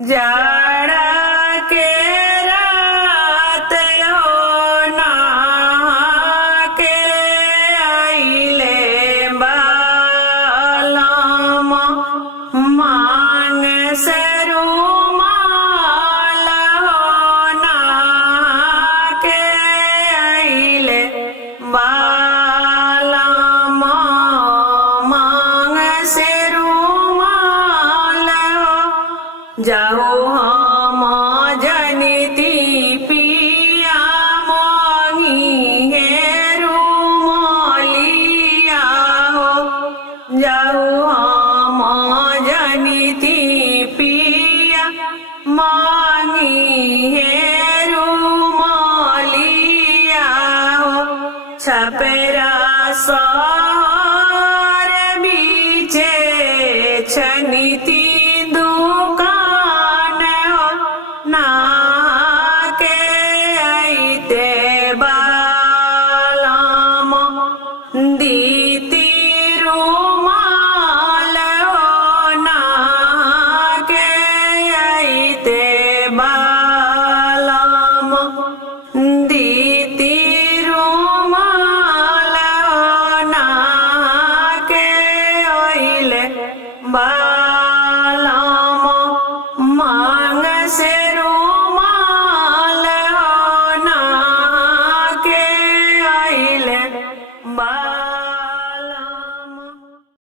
जाड़ा के रात हो नहा के आइले बालम मांग से रुमाल हो नहा के आइले बालम मांग से रुमाल हो जाओ हम जनिती पिया मांगी है रुमालिया हो जाओ हम जनिती पिया मांगी है